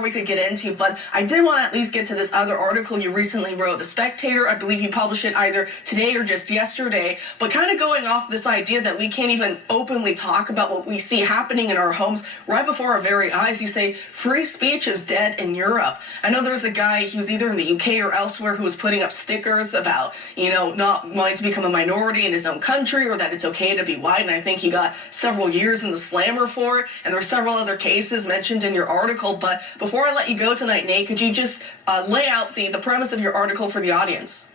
we could get into, but I did want to at least get to this other article you recently wrote, The Spectator. I believe you published it either today or just yesterday, but kind of going off this idea that we can't even openly talk about what we see happening in our homes right before our very eyes. You say free speech is dead in Europe. I know there's a guy, he was either in the UK or elsewhere, who was putting up stickers about, not wanting to become a minority in his own country, or that it's okay to be white, and I think he got several years in the slammer for it, and there were several other cases mentioned in your article. But before I let you go tonight, Nate, could you just lay out the premise of your article for the audience?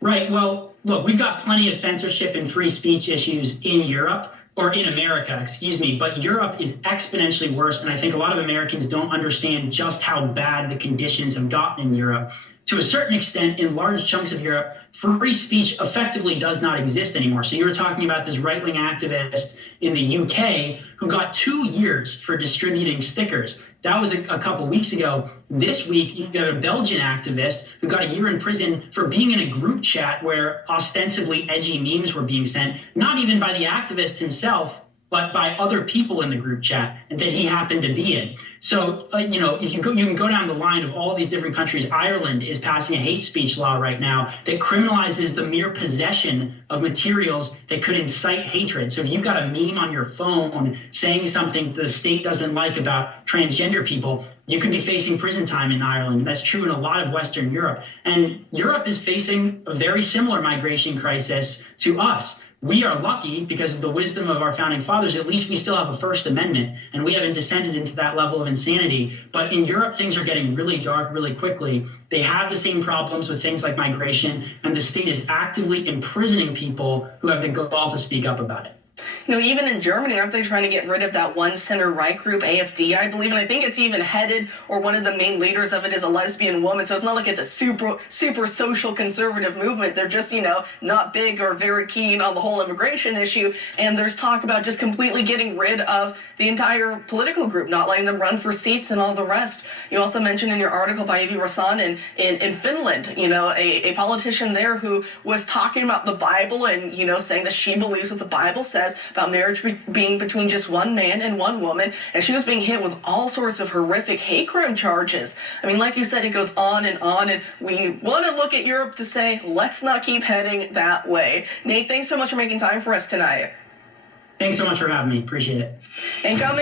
Right. Well, look, we've got plenty of censorship and free speech issues in Europe, or in America, excuse me, but Europe is exponentially worse, and I think a lot of Americans don't understand just how bad the conditions have gotten in Europe. To a certain extent, in large chunks of Europe, free speech effectively does not exist anymore. So you were talking about this right-wing activist in the UK who got 2 years for distributing stickers. That was a couple weeks ago. This week, you got a Belgian activist who got a year in prison for being in a group chat where ostensibly edgy memes were being sent, not even by the activist himself, but by other people in the group chat and that he happened to be in. So, if you can go down the line of all these different countries. Ireland is passing a hate speech law right now that criminalizes the mere possession of materials that could incite hatred. So if you've got a meme on your phone saying something the state doesn't like about transgender people, you could be facing prison time in Ireland. That's true in a lot of Western Europe. And Europe is facing a very similar migration crisis to us. We are lucky because of the wisdom of our founding fathers. At least we still have a First Amendment, and we haven't descended into that level of insanity. But in Europe, things are getting really dark really quickly. They have the same problems with things like migration, and the state is actively imprisoning people who have the gall to speak up about it. Even in Germany, aren't they trying to get rid of that one center-right group, AfD, I believe? And I think it's even headed, or one of the main leaders of it is a lesbian woman. So it's not like it's a super social conservative movement. They're just, not big or very keen on the whole immigration issue. And there's talk about just completely getting rid of the entire political group, not letting them run for seats and all the rest. You also mentioned in your article by Päivi Räsänen in Finland, a politician there who was talking about the Bible and, saying that she believes what the Bible says about marriage being between just one man and one woman, and she was being hit with all sorts of horrific hate crime charges. I mean, like you said, it goes on, and we want to look at Europe to say, let's not keep heading that way. Nate, thanks so much for making time for us tonight. Thanks so much for having me. Appreciate it. And coming